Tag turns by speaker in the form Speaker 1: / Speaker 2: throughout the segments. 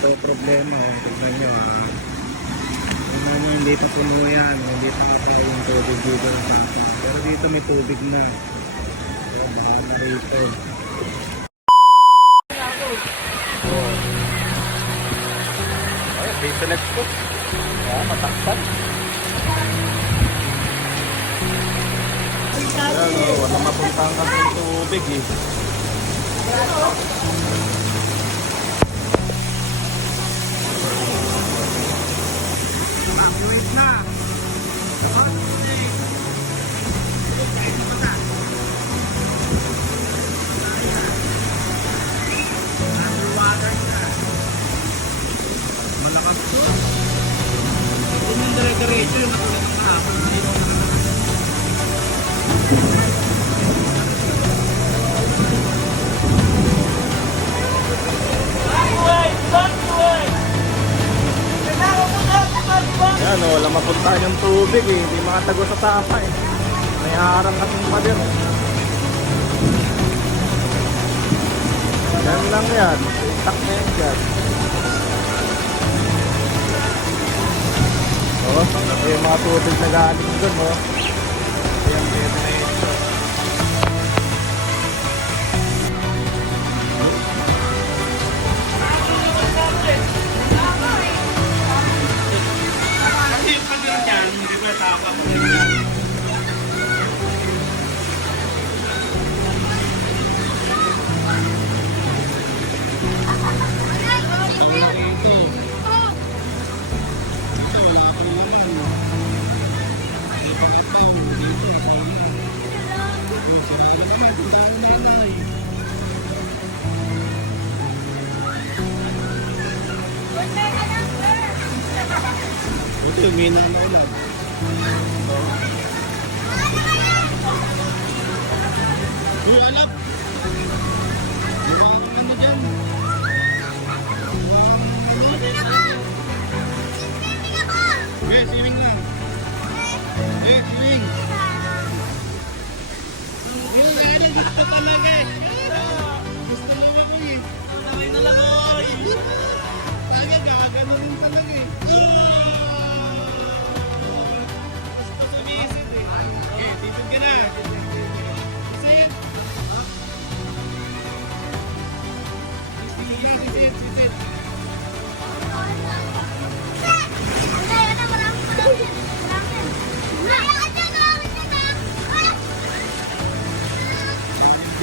Speaker 1: Ito problema, oh. tignan nyo. ah. Tignan nyo, hindi pa puno yan. oh. Hindi pa kapag yung tubig dito. sa atin. Pero dito may tubig na. Ayan, bahala na rito. Oh. Ayan, dito let's go. Ayan, matakpan. Ayan, oh, wala mapuntahan yung tubig eh. Nah. Mapuntahan yung tubig eh. Hindi mga tago sa tapa eh. May harang kasing pader. Yan lang yan. Tak na yan dyan. O, ito yung mga tubig na galing dun o. Ito yung may nanaulan. Uy, alap! Ano dyan? Okay, siling na. Okay, siling.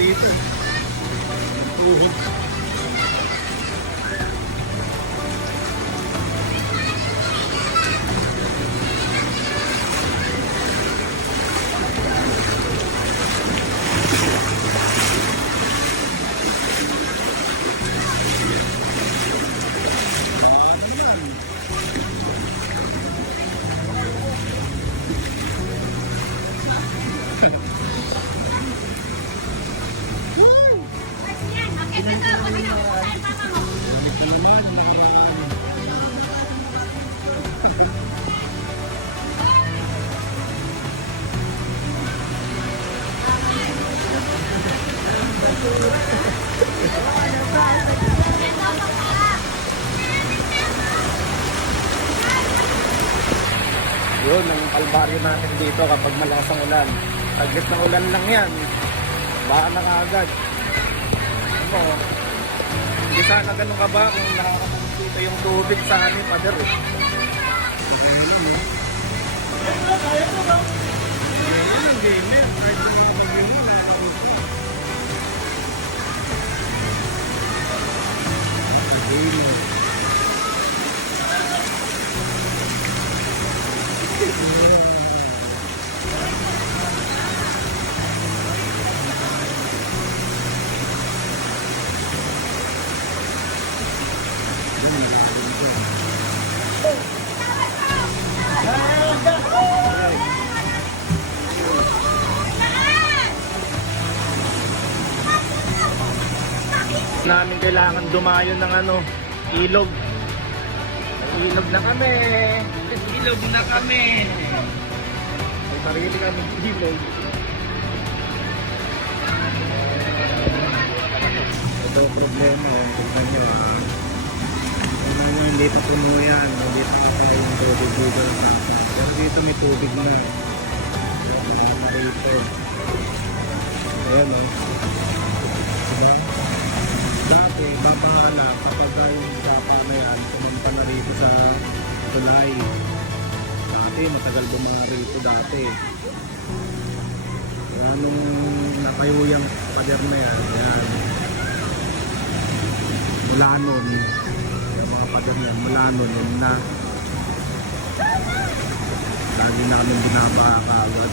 Speaker 1: Dito. Uhod. Yun, ang kalbaryo natin dito kapag malakas ang ulan. Taglit na ulan lang yan. Baka na kaagad. Ano, hindi sana ganun ka ba kung nakakapunta yung tubig sa amin, pader eh. Namin kailangan dumayo ng ano, ilog. Ilog na kami. Ilog na kami. May sarili kami ilog. Ito ang problema. oh. Tignan nyo. ah. dito puno yan. Hindi pa kapag yung tubig dito. Pero dito may tubig na. Narito. Ayan o. Diba? Dati, papahala kapag yung sapa na yan, pumunta na rito sa tulay. Dati, matagal bumara rito dati. Kaya nung nakayo yung pader na yan, yan. Mula nun, yung mga pader na yan, mula nun, yun na. Lagi namin binabaka agad.